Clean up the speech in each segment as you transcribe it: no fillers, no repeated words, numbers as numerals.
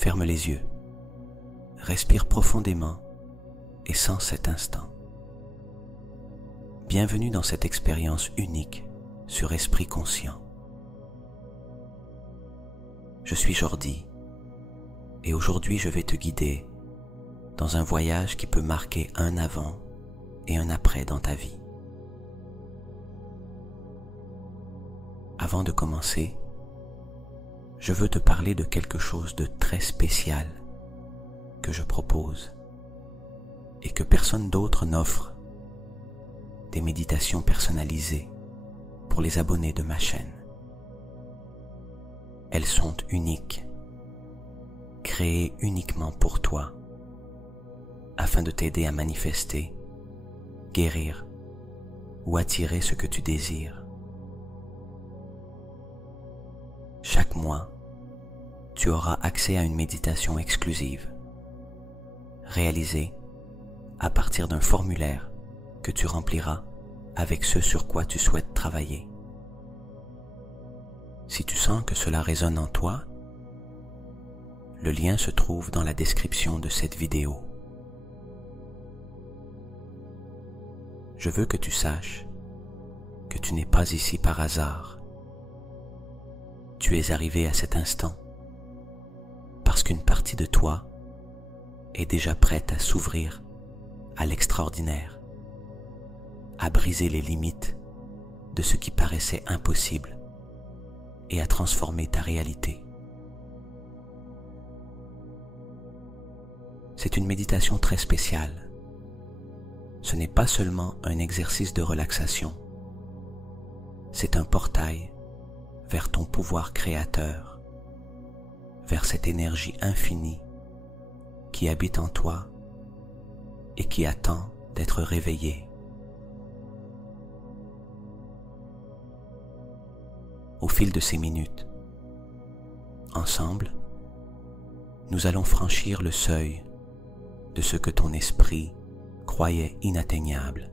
Ferme les yeux, respire profondément et sens cet instant. Bienvenue dans cette expérience unique sur Esprit Conscient. Je suis Jordi et aujourd'hui je vais te guider dans un voyage qui peut marquer un avant et un après dans ta vie. Avant de commencer, je veux te parler de quelque chose de très spécial que je propose et que personne d'autre n'offre, des méditations personnalisées pour les abonnés de ma chaîne. Elles sont uniques, créées uniquement pour toi, afin de t'aider à manifester, guérir ou attirer ce que tu désires. Chaque mois, tu auras accès à une méditation exclusive, réalisée à partir d'un formulaire que tu rempliras avec ce sur quoi tu souhaites travailler. Si tu sens que cela résonne en toi, le lien se trouve dans la description de cette vidéo. Je veux que tu saches que tu n'es pas ici par hasard. Tu es arrivé à cet instant parce qu'une partie de toi est déjà prête à s'ouvrir à l'extraordinaire, à briser les limites de ce qui paraissait impossible et à transformer ta réalité. C'est une méditation très spéciale. Ce n'est pas seulement un exercice de relaxation, c'est un portail vers ton pouvoir créateur, vers cette énergie infinie qui habite en toi et qui attend d'être réveillée. Au fil de ces minutes, ensemble, nous allons franchir le seuil de ce que ton esprit croyait inatteignable.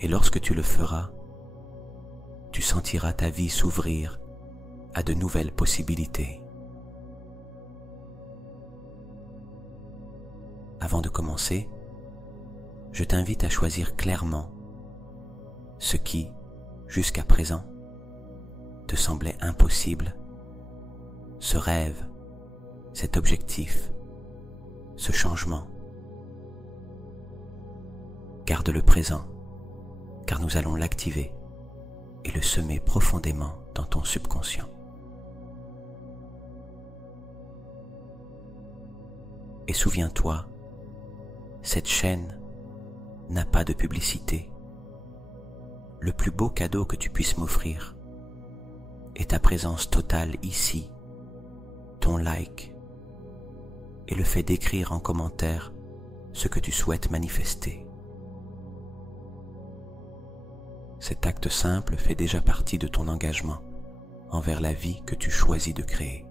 Et lorsque tu le feras, tu sentiras ta vie s'ouvrir à de nouvelles possibilités. Avant de commencer, je t'invite à choisir clairement ce qui, jusqu'à présent, te semblait impossible, ce rêve, cet objectif, ce changement. Garde le présent, car nous allons l'activer et le semer profondément dans ton subconscient. Et souviens-toi, cette chaîne n'a pas de publicité. Le plus beau cadeau que tu puisses m'offrir est ta présence totale ici, ton like et le fait d'écrire en commentaire ce que tu souhaites manifester. Cet acte simple fait déjà partie de ton engagement envers la vie que tu choisis de créer.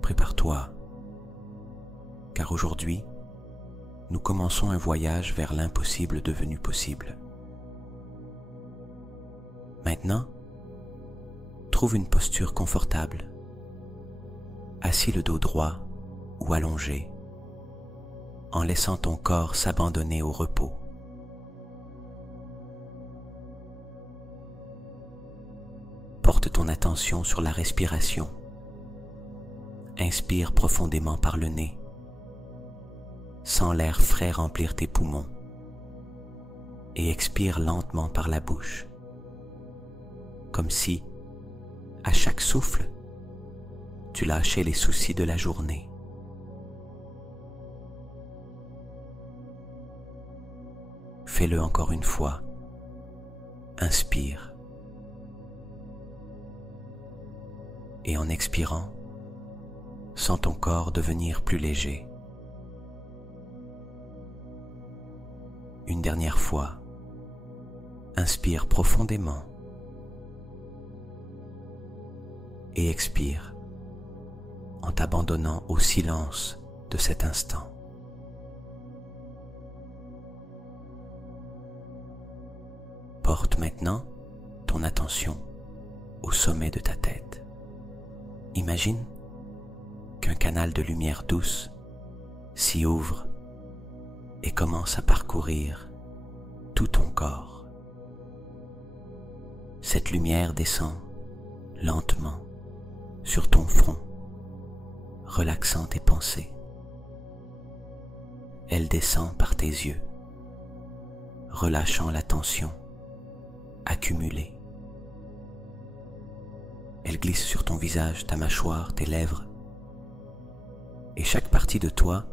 Prépare-toi, car aujourd'hui, nous commençons un voyage vers l'impossible devenu possible. Maintenant, trouve une posture confortable, assis le dos droit ou allongé, en laissant ton corps s'abandonner au repos. Porte ton attention sur la respiration. Inspire profondément par le nez. Sens l'air frais remplir tes poumons. Et expire lentement par la bouche. Comme si, à chaque souffle, tu lâchais les soucis de la journée. Fais-le encore une fois. Inspire. Et en expirant, sens ton corps devenir plus léger. Une dernière fois, inspire profondément et expire en t'abandonnant au silence de cet instant. Porte maintenant ton ton attention au sommet de ta tête. Imagine qu'un canal de lumière douce s'y ouvre et commence à parcourir tout ton corps. Cette lumière descend lentement sur ton front, relaxant tes pensées. Elle descend par tes yeux, relâchant la tension accumulée. Elle glisse sur ton visage, ta mâchoire, tes lèvres, et chaque partie de toi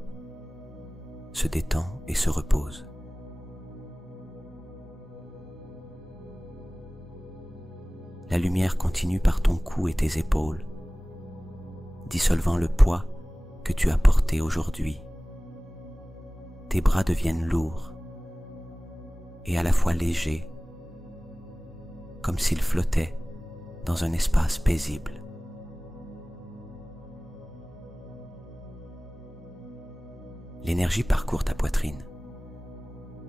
se détend et se repose. La lumière continue par ton cou et tes épaules, dissolvant le poids que tu as porté aujourd'hui. Tes bras deviennent lourds et à la fois légers, comme s'ils flottaient dans un espace paisible. L'énergie parcourt ta poitrine,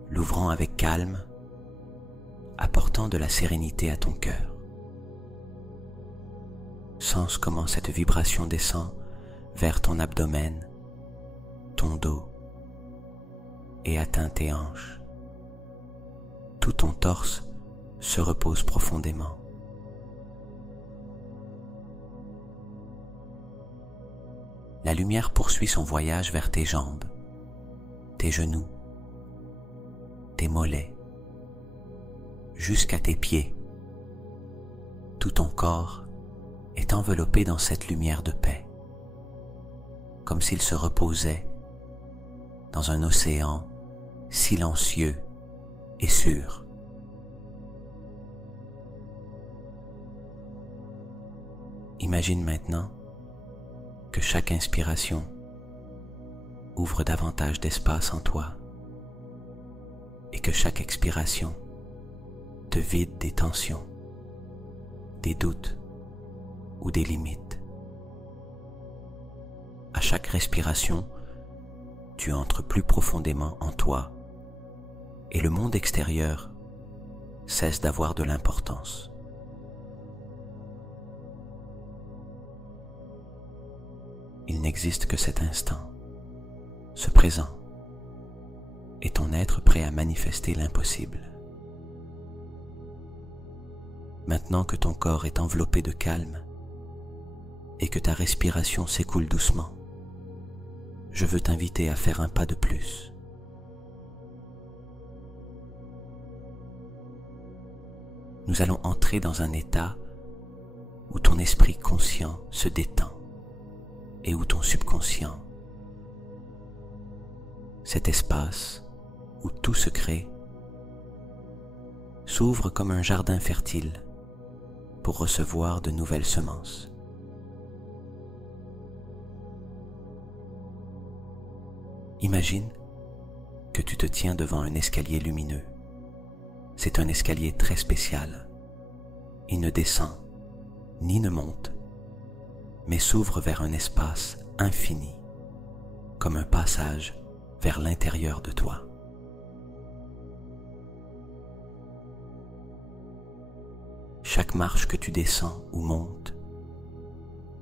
l'ouvrant avec calme, apportant de la sérénité à ton cœur. Sens comment cette vibration descend vers ton abdomen, ton dos et atteint tes hanches. Tout ton torse se repose profondément. La lumière poursuit son voyage vers tes jambes, tes genoux, tes mollets, jusqu'à tes pieds. Tout ton corps est enveloppé dans cette lumière de paix, comme s'il se reposait dans un océan silencieux et sûr. Imagine maintenant que chaque inspiration ouvre davantage d'espace en toi et que chaque expiration te vide des tensions, des doutes ou des limites. À chaque respiration, tu entres plus profondément en toi et le monde extérieur cesse d'avoir de l'importance. Il n'existe que cet instant, ce présent, et ton être prêt à manifester l'impossible. Maintenant que ton corps est enveloppé de calme et que ta respiration s'écoule doucement, je veux t'inviter à faire un pas de plus. Nous allons entrer dans un état où ton esprit conscient se détend et où ton subconscient, cet espace où tout se crée, s'ouvre comme un jardin fertile pour recevoir de nouvelles semences. Imagine que tu te tiens devant un escalier lumineux. C'est un escalier très spécial. Il ne descend ni ne monte, mais s'ouvre vers un espace infini, comme un passage vers l'intérieur de toi. Chaque marche que tu descends ou montes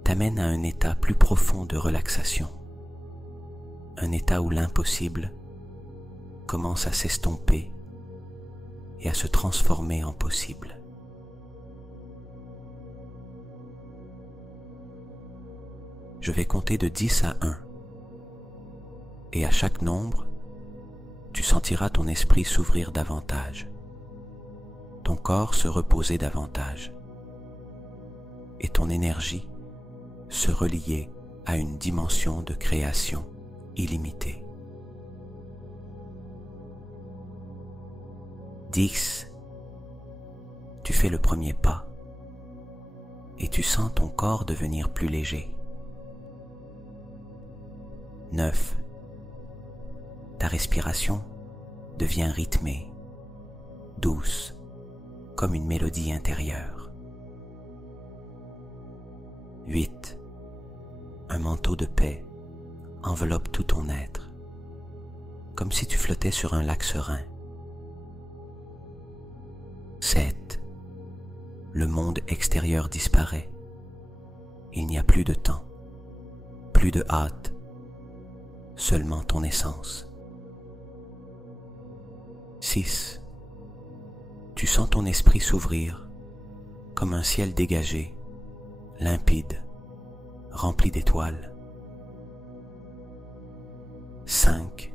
t'amène à un état plus profond de relaxation, un état où l'impossible commence à s'estomper et à se transformer en possible. Je vais compter de 10 à 1. Et à chaque nombre, tu sentiras ton esprit s'ouvrir davantage, ton corps se reposer davantage, et ton énergie se relier à une dimension de création illimitée. 10. Tu fais le premier pas, et tu sens ton corps devenir plus léger. 9. Ta respiration devient rythmée, douce, comme une mélodie intérieure. 8. Un manteau de paix enveloppe tout ton être, comme si tu flottais sur un lac serein. 7. le monde extérieur disparaît. Il n'y a plus de temps, plus de hâte, seulement ton essence. 6. Tu sens ton esprit s'ouvrir comme un ciel dégagé, limpide, rempli d'étoiles. 5.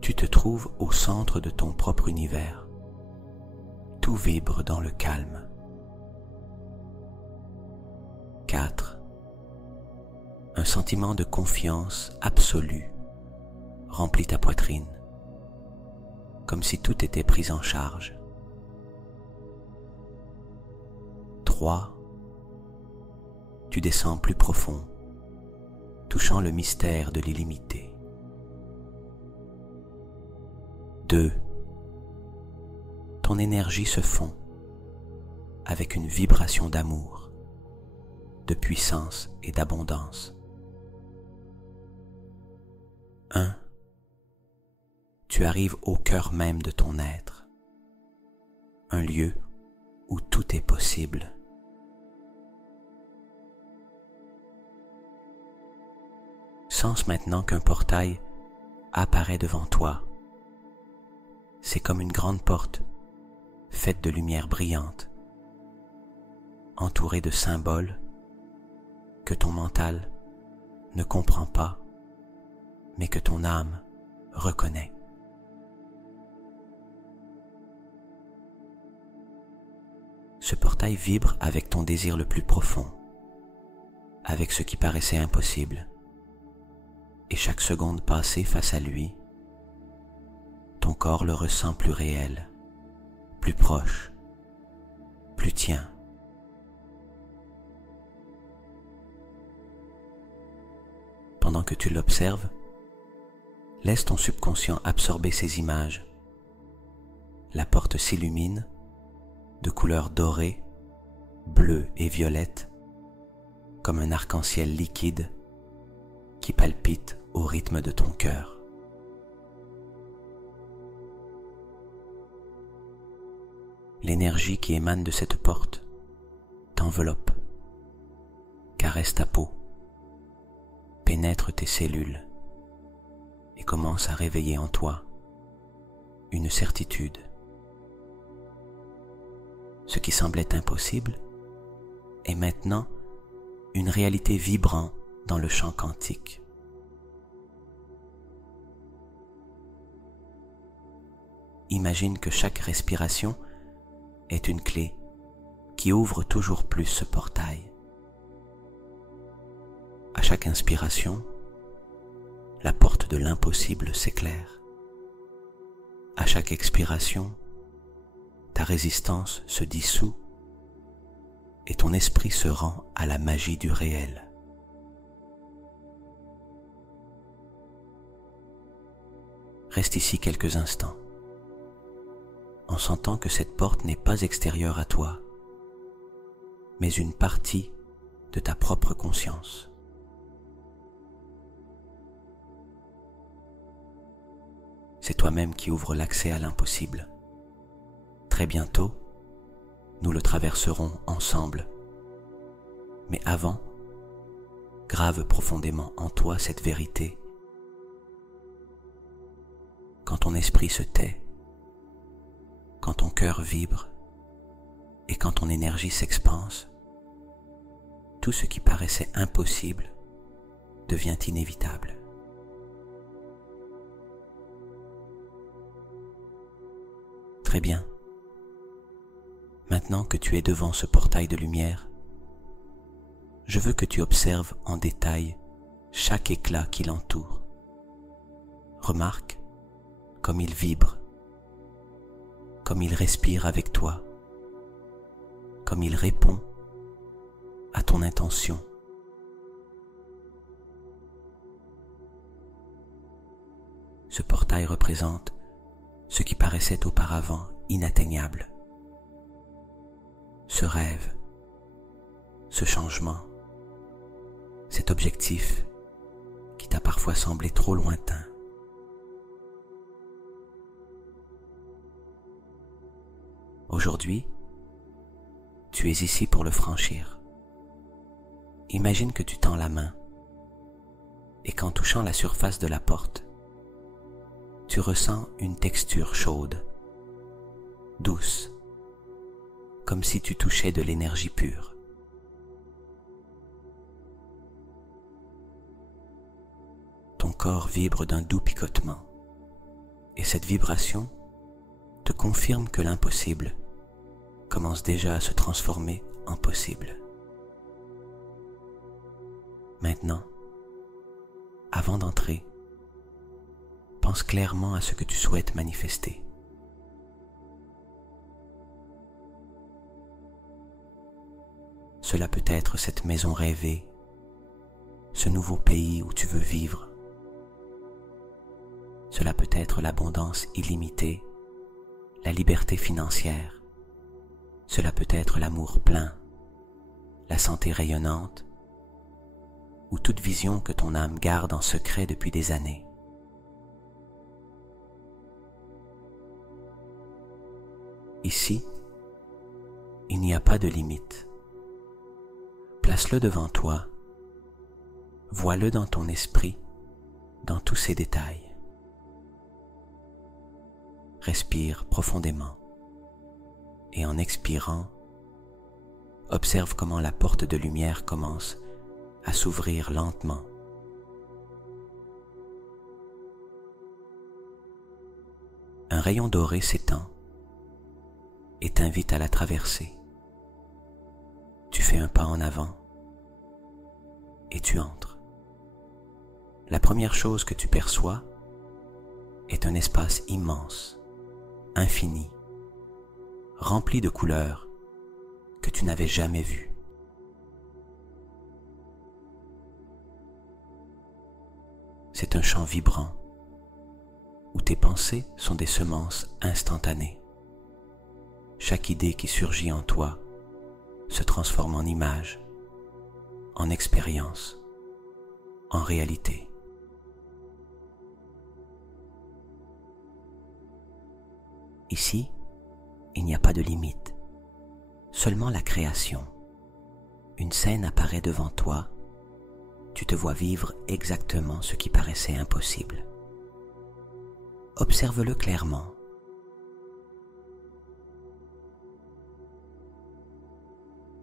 Tu te trouves au centre de ton propre univers. Tout vibre dans le calme. 4. Un sentiment de confiance absolue remplit ta poitrine, comme si tout était pris en charge. 3. Tu descends plus profond, touchant le mystère de l'illimité. 2. Ton énergie se fond avec une vibration d'amour, de puissance et d'abondance. 1. Tu arrives au cœur même de ton être, un lieu où tout est possible. Sens maintenant qu'un portail apparaît devant toi. C'est comme une grande porte faite de lumière brillante, entourée de symboles que ton mental ne comprend pas, mais que ton âme reconnaît. Ce portail vibre avec ton désir le plus profond, avec ce qui paraissait impossible. Et chaque seconde passée face à lui, ton corps le ressent plus réel, plus proche, plus tien. Pendant que tu l'observes, laisse ton subconscient absorber ces images. La porte s'illumine de couleurs dorées, bleues et violettes, comme un arc-en-ciel liquide qui palpite au rythme de ton cœur. L'énergie qui émane de cette porte t'enveloppe, caresse ta peau, pénètre tes cellules et commence à réveiller en toi une certitude. Ce qui semblait impossible est maintenant une réalité vibrant dans le champ quantique. Imagine que chaque respiration est une clé qui ouvre toujours plus ce portail. À chaque inspiration, la porte de l'impossible s'éclaire. À chaque expiration, ta résistance se dissout et ton esprit se rend à la magie du réel. Reste ici quelques instants, en sentant que cette porte n'est pas extérieure à toi, mais une partie de ta propre conscience. C'est toi-même qui ouvre l'accès à l'impossible. Très bientôt, nous le traverserons ensemble. Mais avant, grave profondément en toi cette vérité. Quand ton esprit se tait, quand ton cœur vibre et quand ton énergie s'expanse, tout ce qui paraissait impossible devient inévitable. Très bien. Maintenant que tu es devant ce portail de lumière, je veux que tu observes en détail chaque éclat qui l'entoure. Remarque comme il vibre, comme il respire avec toi, comme il répond à ton intention. Ce portail représente ce qui paraissait auparavant inatteignable. Ce rêve, ce changement, cet objectif qui t'a parfois semblé trop lointain. Aujourd'hui, Tu es ici pour le franchir. Imagine que tu tends la main et qu'en touchant la surface de la porte, tu ressens une texture chaude, douce, comme si tu touchais de l'énergie pure. Ton corps vibre d'un doux picotement et cette vibration te confirme que l'impossible commence déjà à se transformer en possible. Maintenant, avant d'entrer, pense clairement à ce que tu souhaites manifester. Cela peut être cette maison rêvée, ce nouveau pays où tu veux vivre. Cela peut être l'abondance illimitée, la liberté financière. Cela peut être l'amour plein, la santé rayonnante, ou toute vision que ton âme garde en secret depuis des années. Ici, il n'y a pas de limite. Place-le devant toi, vois-le dans ton esprit, dans tous ses détails. Respire profondément et en expirant, observe comment la porte de lumière commence à s'ouvrir lentement. Un rayon doré s'étend et t'invite à la traverser. Tu fais un pas en avant et tu entres. La première chose que tu perçois est un espace immense, infini, rempli de couleurs que tu n'avais jamais vues. C'est un champ vibrant où tes pensées sont des semences instantanées. Chaque idée qui surgit en toi se transforme en image, en expérience, en réalité. Ici, il n'y a pas de limite, seulement la création. Une scène apparaît devant toi, tu te vois vivre exactement ce qui paraissait impossible. Observe-le clairement.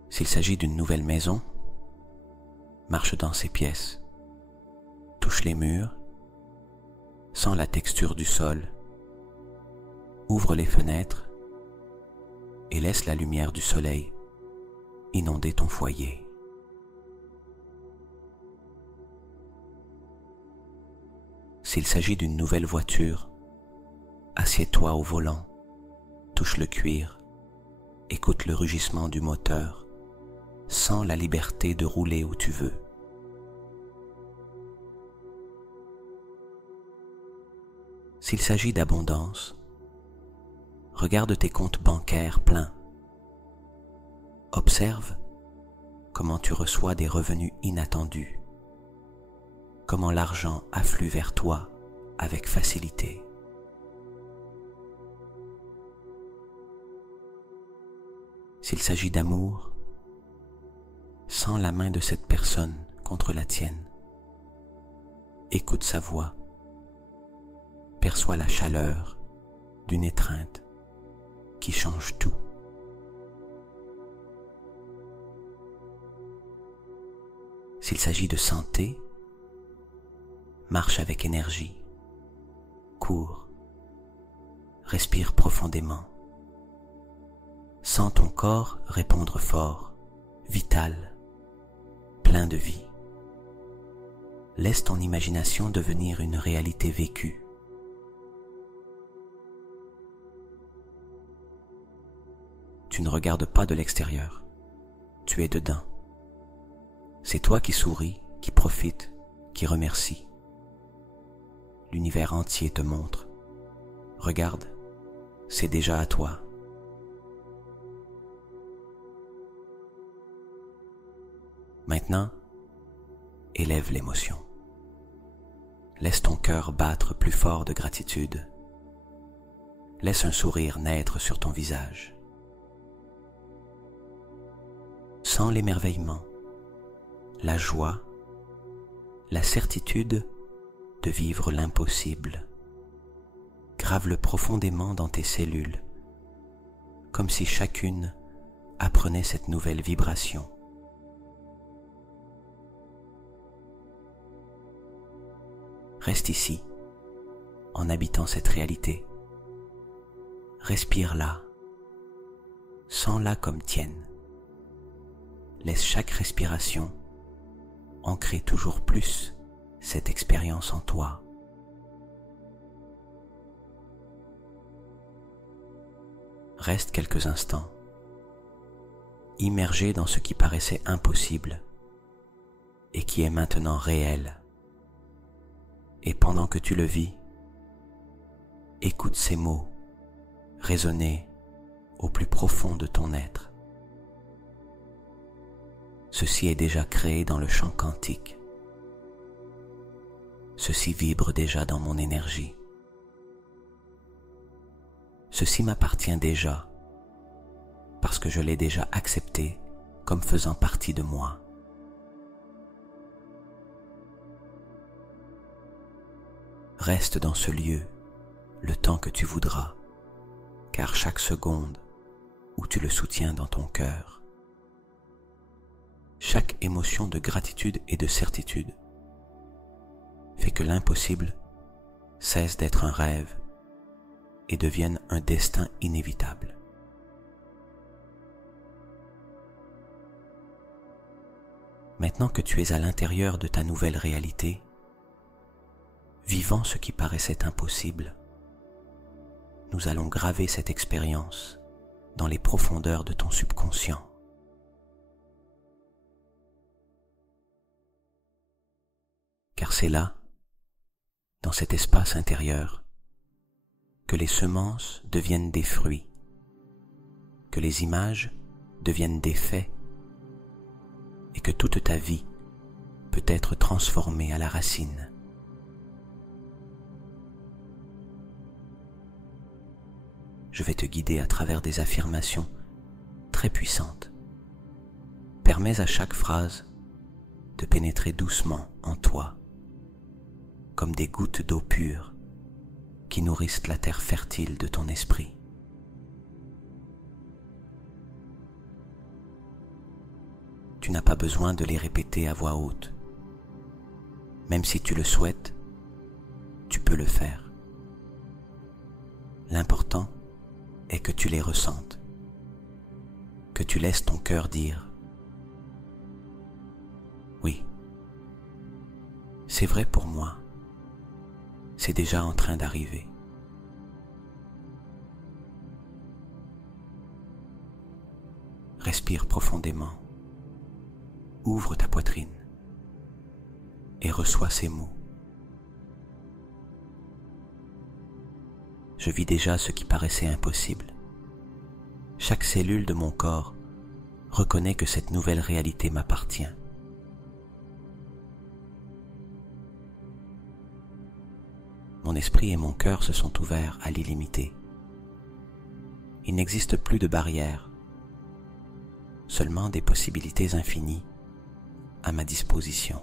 S'il s'agit d'une nouvelle maison, marche dans ses pièces, touche les murs, sens la texture du sol, ouvre les fenêtres et laisse la lumière du soleil inonder ton foyer. S'il s'agit d'une nouvelle voiture, assieds-toi au volant, touche le cuir, écoute le rugissement du moteur, sens la liberté de rouler où tu veux. S'il s'agit d'abondance, regarde tes comptes bancaires pleins. Observe comment tu reçois des revenus inattendus, comment l'argent afflue vers toi avec facilité. S'il s'agit d'amour, sens la main de cette personne contre la tienne. Écoute sa voix, perçois la chaleur d'une étreinte qui change tout. S'il s'agit de santé, marche avec énergie, cours, respire profondément. Sens ton corps répondre fort, vital, plein de vie. Laisse ton imagination devenir une réalité vécue. Tu ne regardes pas de l'extérieur, tu es dedans. C'est toi qui souris, qui profite, qui remercie. L'univers entier te montre. Regarde, c'est déjà à toi. Maintenant, élève l'émotion. Laisse ton cœur battre plus fort de gratitude. Laisse un sourire naître sur ton visage. Sens l'émerveillement, la joie, la certitude de vivre l'impossible. Grave-le profondément dans tes cellules, comme si chacune apprenait cette nouvelle vibration. Reste ici, en habitant cette réalité. Respire-la, sens-la comme tienne. Laisse chaque respiration ancrer toujours plus cette expérience en toi. Reste quelques instants, immergé dans ce qui paraissait impossible et qui est maintenant réel. Et pendant que tu le vis, écoute ces mots résonner au plus profond de ton être. Ceci est déjà créé dans le champ quantique. Ceci vibre déjà dans mon énergie. Ceci m'appartient déjà parce que je l'ai déjà accepté comme faisant partie de moi. Reste dans ce lieu le temps que tu voudras, car chaque seconde où tu le soutiens dans ton cœur, chaque émotion de gratitude et de certitude fait que l'impossible cesse d'être un rêve et devienne un destin inévitable. Maintenant que tu es à l'intérieur de ta nouvelle réalité, vivant ce qui paraissait impossible, nous allons graver cette expérience dans les profondeurs de ton subconscient. Car c'est là, dans cet espace intérieur, que les semences deviennent des fruits, que les images deviennent des faits, et que toute ta vie peut être transformée à la racine. Je vais te guider à travers des affirmations très puissantes. Permets à chaque phrase de pénétrer doucement en toi, comme des gouttes d'eau pure qui nourrissent la terre fertile de ton esprit. Tu n'as pas besoin de les répéter à voix haute. Même si tu le souhaites, tu peux le faire. L'important est que tu les ressentes, que tu laisses ton cœur dire « Oui, c'est vrai pour moi, c'est déjà en train d'arriver. » Respire profondément, ouvre ta poitrine et reçois ces mots. Je vis déjà ce qui paraissait impossible. Chaque cellule de mon corps reconnaît que cette nouvelle réalité m'appartient. Mon esprit et mon cœur se sont ouverts à l'illimité. Il n'existe plus de barrières, seulement des possibilités infinies à ma disposition.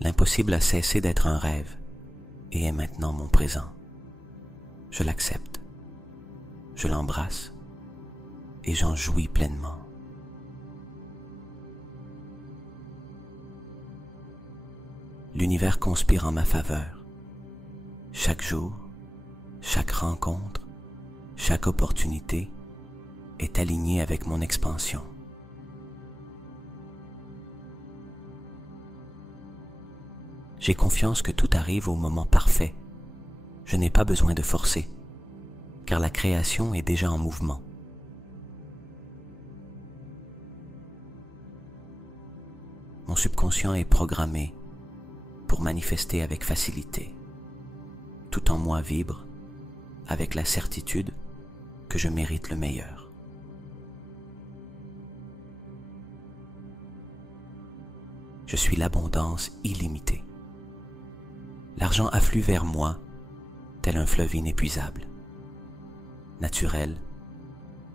L'impossible a cessé d'être un rêve et est maintenant mon présent. Je l'accepte, je l'embrasse et j'en jouis pleinement. L'univers conspire en ma faveur. Chaque jour, chaque rencontre, chaque opportunité est alignée avec mon expansion. J'ai confiance que tout arrive au moment parfait. Je n'ai pas besoin de forcer, car la création est déjà en mouvement. Mon subconscient est programmé pour manifester avec facilité. Tout en moi vibre avec la certitude que je mérite le meilleur. Je suis l'abondance illimitée. L'argent afflue vers moi tel un fleuve inépuisable. naturel,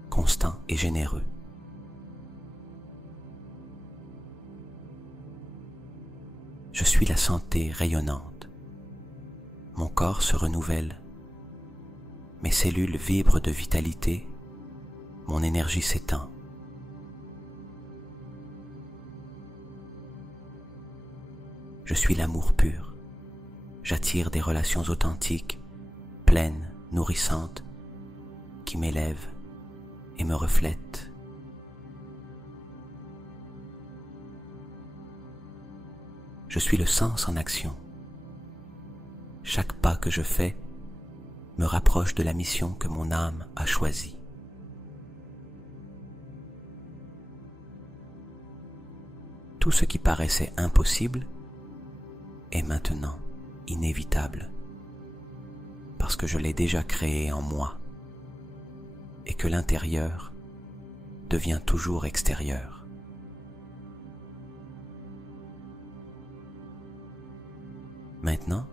constant et généreux. Je suis la santé rayonnante. Mon corps se renouvelle. Mes cellules vibrent de vitalité. Mon énergie s'étend. Je suis l'amour pur. J'attire des relations authentiques, pleines, nourrissantes, qui m'élèvent et me reflètent. Je suis le sens en action. Chaque pas que je fais me rapproche de la mission que mon âme a choisie. Tout ce qui paraissait impossible est maintenant inévitable, parce que je l'ai déjà créé en moi et que l'intérieur devient toujours extérieur. Maintenant,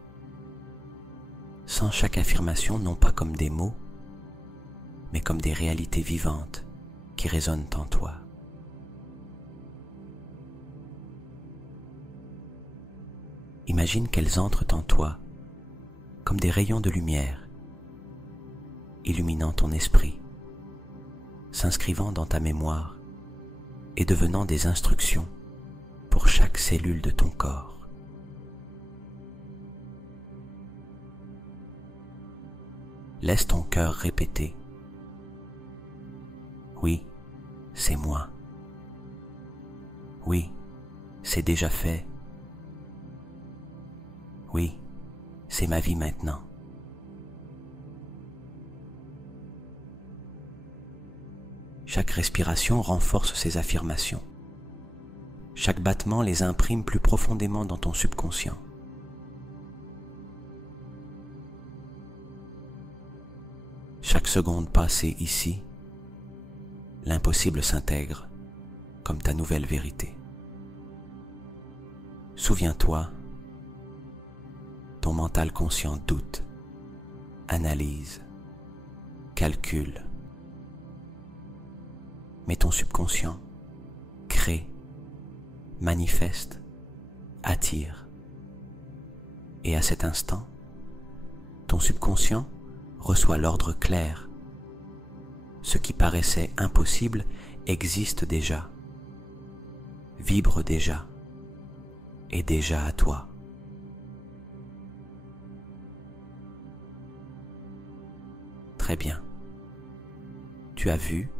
sens chaque affirmation non pas comme des mots, mais comme des réalités vivantes qui résonnent en toi. Imagine qu'elles entrent en toi comme des rayons de lumière, illuminant ton esprit, s'inscrivant dans ta mémoire et devenant des instructions pour chaque cellule de ton corps. Laisse ton cœur répéter: oui, c'est moi. Oui, c'est déjà fait. Oui, c'est ma vie maintenant. Chaque respiration renforce ces affirmations. Chaque battement les imprime plus profondément dans ton subconscient. Chaque seconde passée ici, l'impossible s'intègre comme ta nouvelle vérité. Souviens-toi, ton mental conscient doute, analyse, calcule. Mais ton subconscient crée, manifeste, attire. Et à cet instant, ton subconscient reçoit l'ordre clair. Ce qui paraissait impossible existe déjà, vibre déjà, est déjà à toi. Très bien. Tu as vu,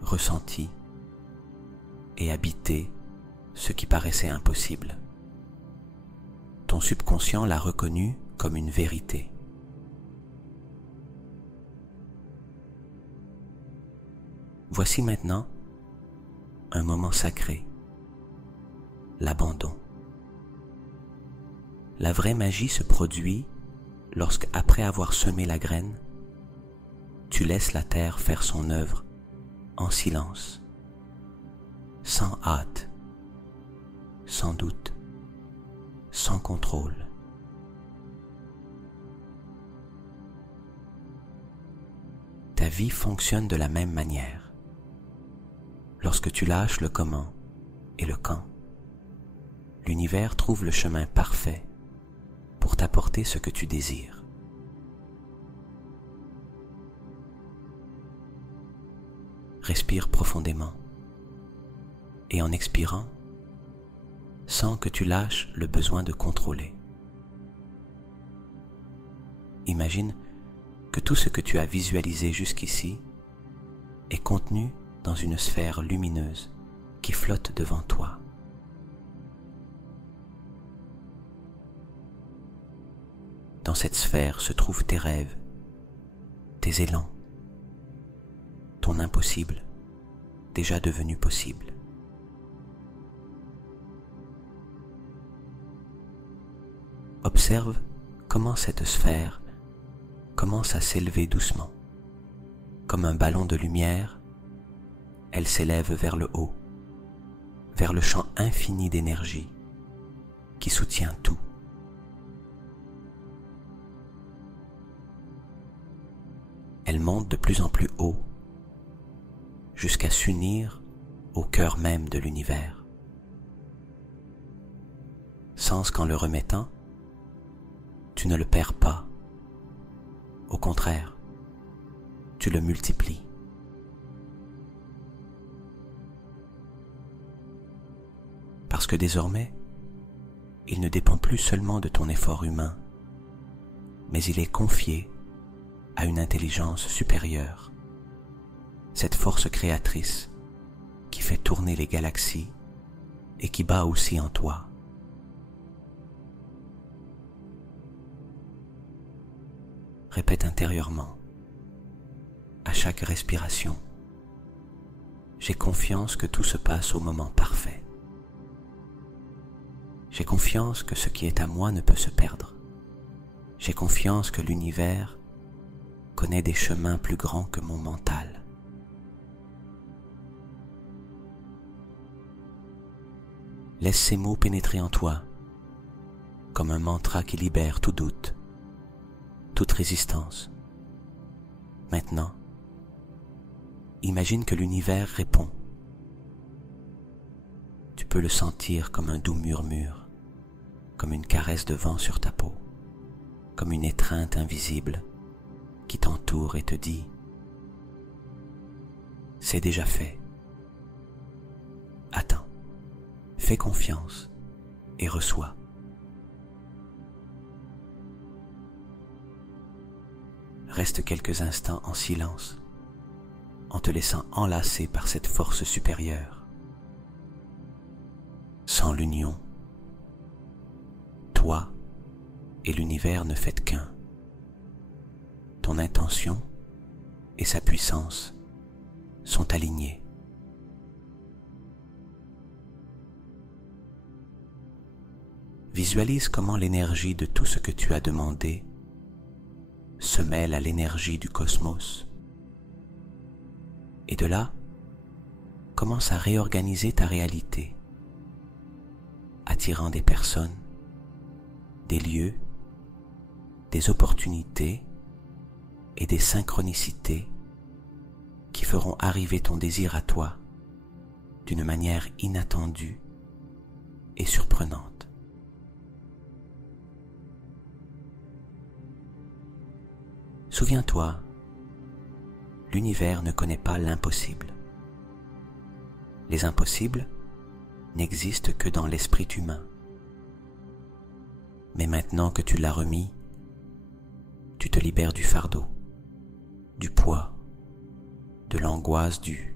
ressenti et habité ce qui paraissait impossible. Ton subconscient l'a reconnu comme une vérité. Voici maintenant un moment sacré, l'abandon. La vraie magie se produit lorsque, après avoir semé la graine, tu laisses la terre faire son œuvre en silence, sans hâte, sans doute, sans contrôle. Ta vie fonctionne de la même manière. Lorsque tu lâches le comment et le quand, l'univers trouve le chemin parfait pour t'apporter ce que tu désires. Respire profondément et en expirant, sens que tu lâches le besoin de contrôler. Imagine que tout ce que tu as visualisé jusqu'ici est contenu dans une sphère lumineuse qui flotte devant toi. Dans cette sphère se trouvent tes rêves, tes élans, ton impossible, déjà devenu possible. Observe comment cette sphère commence à s'élever doucement. Comme un ballon de lumière, elle s'élève vers le haut, vers le champ infini d'énergie qui soutient tout. Elle monte de plus en plus haut, jusqu'à s'unir au cœur même de l'univers. Sens qu'en le remettant, tu ne le perds pas. Au contraire, tu le multiplies. Parce que désormais, il ne dépend plus seulement de ton effort humain, mais il est confié à une intelligence supérieure, cette force créatrice qui fait tourner les galaxies et qui bat aussi en toi. Répète intérieurement, à chaque respiration, j'ai confiance que tout se passe au moment parfait. J'ai confiance que ce qui est à moi ne peut se perdre. J'ai confiance que l'univers connaît des chemins plus grands que mon mental. Laisse ces mots pénétrer en toi, comme un mantra qui libère tout doute, toute résistance. Maintenant, imagine que l'univers répond. Tu peux le sentir comme un doux murmure, comme une caresse de vent sur ta peau, comme une étreinte invisible qui t'entoure et te dit « C'est déjà fait. Attends, fais confiance et reçois. » Reste quelques instants en silence, en te laissant enlacer par cette force supérieure. Sans l'union, toi et l'univers ne faites qu'un. Ton intention et sa puissance sont alignés. Visualise comment l'énergie de tout ce que tu as demandé se mêle à l'énergie du cosmos. Et de là, commence à réorganiser ta réalité, attirant des personnes, des lieux, des opportunités et des synchronicités qui feront arriver ton désir à toi d'une manière inattendue et surprenante. Souviens-toi, l'univers ne connaît pas l'impossible. Les impossibles n'existent que dans l'esprit humain. Mais maintenant que tu l'as remis, tu te libères du fardeau, du poids, de l'angoisse du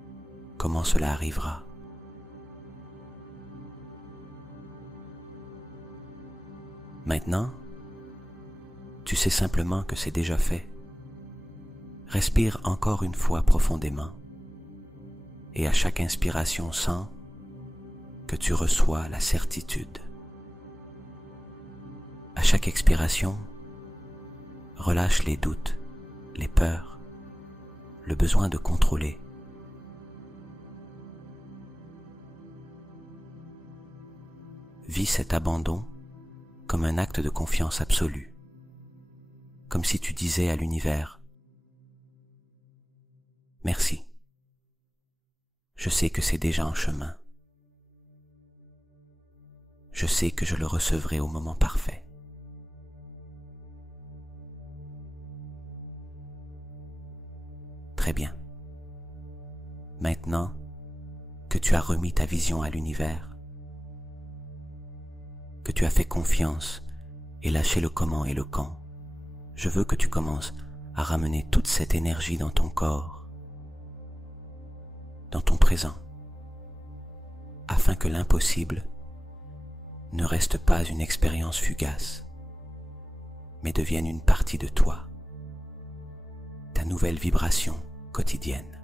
« comment cela arrivera ?» Maintenant, tu sais simplement que c'est déjà fait. Respire encore une fois profondément et à chaque inspiration sens que tu reçois la certitude. À chaque expiration, relâche les doutes, les peurs, le besoin de contrôler. Vis cet abandon comme un acte de confiance absolue, comme si tu disais à l'univers « Merci, je sais que c'est déjà en chemin. Je sais que je le recevrai au moment parfait. » Très bien. Maintenant que tu as remis ta vision à l'univers, que tu as fait confiance et lâché le comment et le quand, je veux que tu commences à ramener toute cette énergie dans ton corps, dans ton présent, afin que l'impossible ne reste pas une expérience fugace, mais devienne une partie de toi, ta nouvelle vibration quotidienne.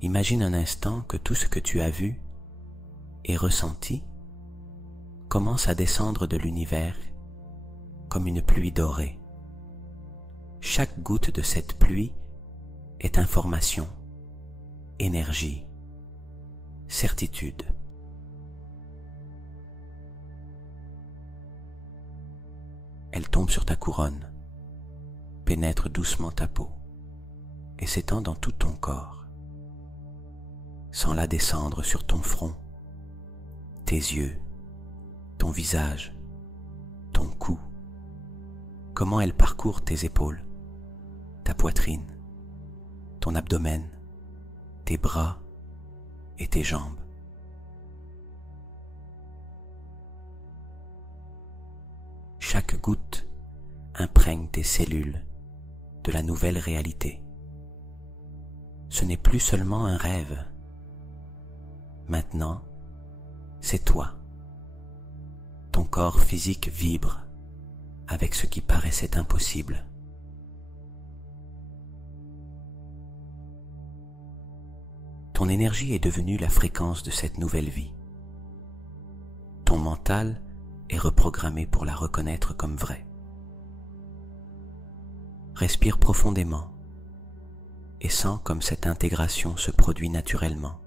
Imagine un instant que tout ce que tu as vu et ressenti commence à descendre de l'univers comme une pluie dorée. Chaque goutte de cette pluie est information, énergie, certitude. Elle tombe sur ta couronne, pénètre doucement ta peau et s'étend dans tout ton corps. Sens-la descendre sur ton front, tes yeux, ton visage, ton cou. Comment elle parcourt tes épaules, ta poitrine, ton abdomen, tes bras et tes jambes. Chaque goutte imprègne tes cellules de la nouvelle réalité. Ce n'est plus seulement un rêve. Maintenant, c'est toi. Ton corps physique vibre avec ce qui paraissait impossible. Ton énergie est devenue la fréquence de cette nouvelle vie. Ton mental est reprogrammé pour la reconnaître comme vraie. Respire profondément et sens comme cette intégration se produit naturellement.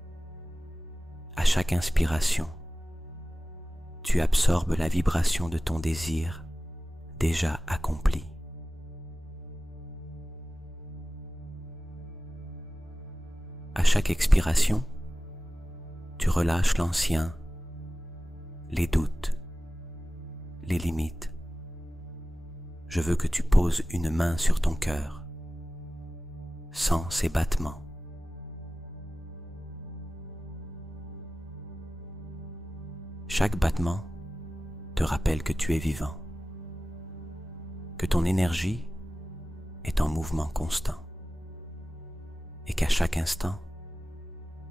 À chaque inspiration, tu absorbes la vibration de ton désir déjà accompli. À chaque expiration, tu relâches l'ancien, les doutes, les limites. Je veux que tu poses une main sur ton cœur. Sens ses battements. Chaque battement te rappelle que tu es vivant, que ton énergie est en mouvement constant et qu'à chaque instant,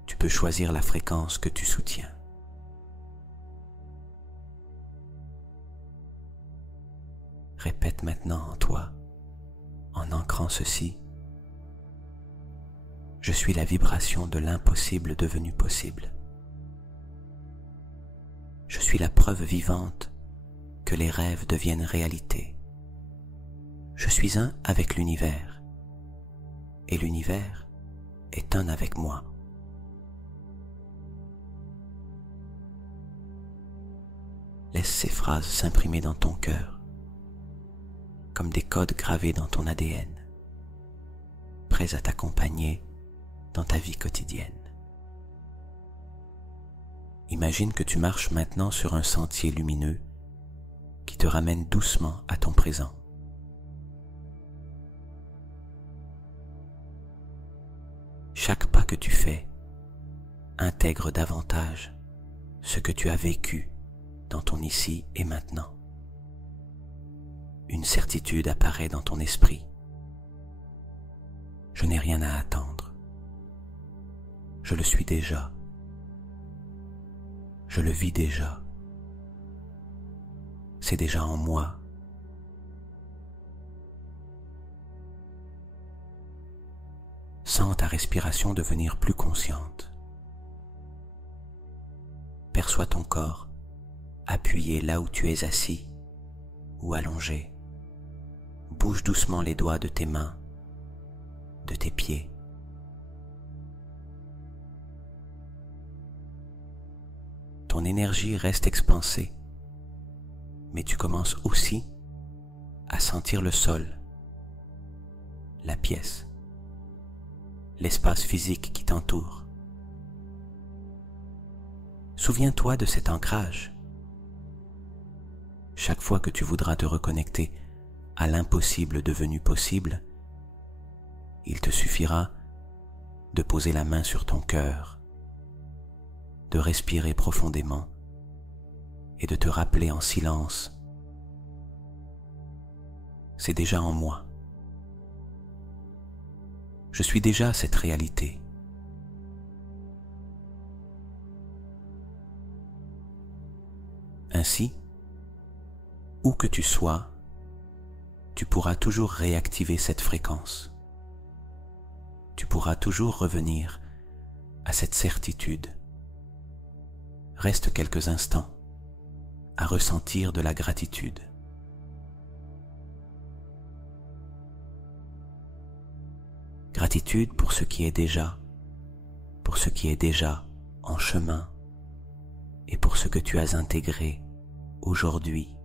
tu peux choisir la fréquence que tu soutiens. Répète maintenant en toi, en ancrant ceci: je suis la vibration de l'impossible devenu possible. Je suis la preuve vivante que les rêves deviennent réalité. Je suis un avec l'univers, et l'univers est un avec moi. Laisse ces phrases s'imprimer dans ton cœur, comme des codes gravés dans ton ADN, prêts à t'accompagner dans ta vie quotidienne. Imagine que tu marches maintenant sur un sentier lumineux qui te ramène doucement à ton présent. Chaque pas que tu fais intègre davantage ce que tu as vécu dans ton ici et maintenant. Une certitude apparaît dans ton esprit. Je n'ai rien à attendre. Je le suis déjà. Je le vis déjà. C'est déjà en moi. Sens ta respiration devenir plus consciente. Perçois ton corps appuyé là où tu es assis ou allongé. Bouge doucement les doigts de tes mains, de tes pieds. Ton énergie reste expansée, mais tu commences aussi à sentir le sol, la pièce, l'espace physique qui t'entoure. Souviens-toi de cet ancrage. Chaque fois que tu voudras te reconnecter à l'impossible devenu possible, il te suffira de poser la main sur ton cœur, de respirer profondément et de te rappeler en silence: c'est déjà en moi. Je suis déjà cette réalité. Ainsi, où que tu sois, tu pourras toujours réactiver cette fréquence. Tu pourras toujours revenir à cette certitude. Reste quelques instants à ressentir de la gratitude. Gratitude pour ce qui est déjà, pour ce qui est déjà en chemin et pour ce que tu as intégré aujourd'hui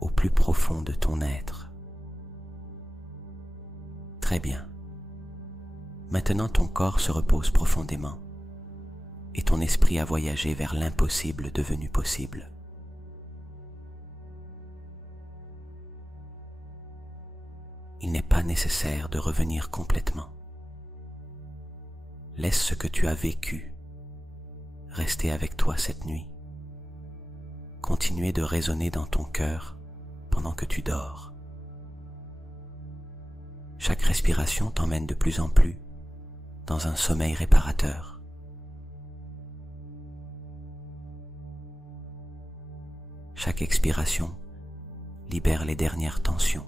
au plus profond de ton être. Très bien. Maintenant ton corps se repose profondément et ton esprit a voyagé vers l'impossible devenu possible. Il n'est pas nécessaire de revenir complètement. Laisse ce que tu as vécu rester avec toi cette nuit. Continuer de résonner dans ton cœur pendant que tu dors. Chaque respiration t'emmène de plus en plus dans un sommeil réparateur. Chaque expiration libère les dernières tensions.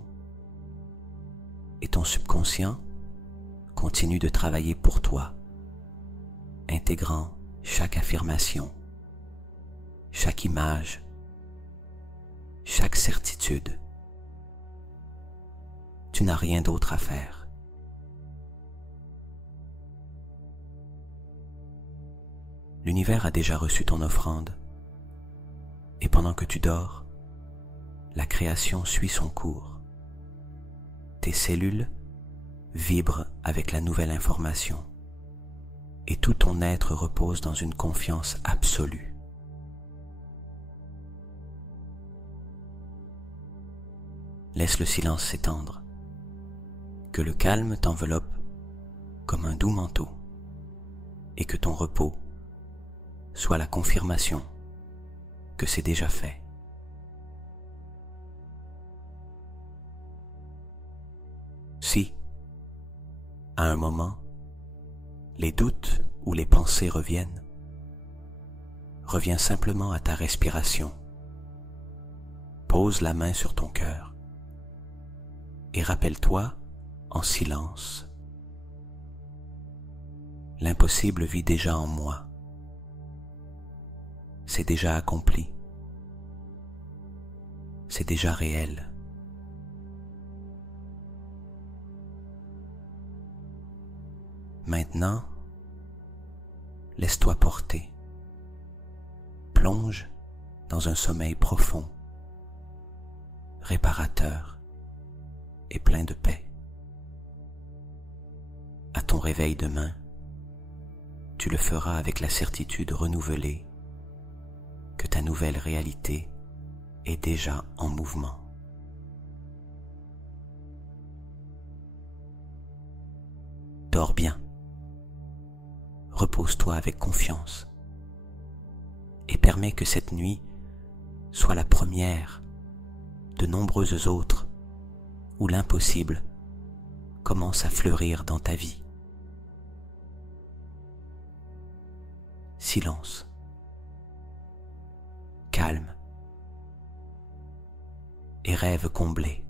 Et ton subconscient continue de travailler pour toi, intégrant chaque affirmation, chaque image, chaque certitude. Tu n'as rien d'autre à faire. L'univers a déjà reçu ton offrande, et pendant que tu dors, la création suit son cours. Tes cellules vibrent avec la nouvelle information, et tout ton être repose dans une confiance absolue. Laisse le silence s'étendre, que le calme t'enveloppe comme un doux manteau, et que ton repos soit la confirmation que c'est déjà fait. Si, à un moment, les doutes ou les pensées reviennent, reviens simplement à ta respiration. Pose la main sur ton cœur et rappelle-toi en silence: l'impossible vit déjà en moi. C'est déjà accompli. C'est déjà réel. Maintenant, laisse-toi porter. Plonge dans un sommeil profond, réparateur et plein de paix. À ton réveil demain, tu le feras avec la certitude renouvelée que ta nouvelle réalité est déjà en mouvement. Dors bien. Repose-toi avec confiance et permets que cette nuit soit la première de nombreuses autres où l'impossible commence à fleurir dans ta vie. Silence, calme et rêve comblé.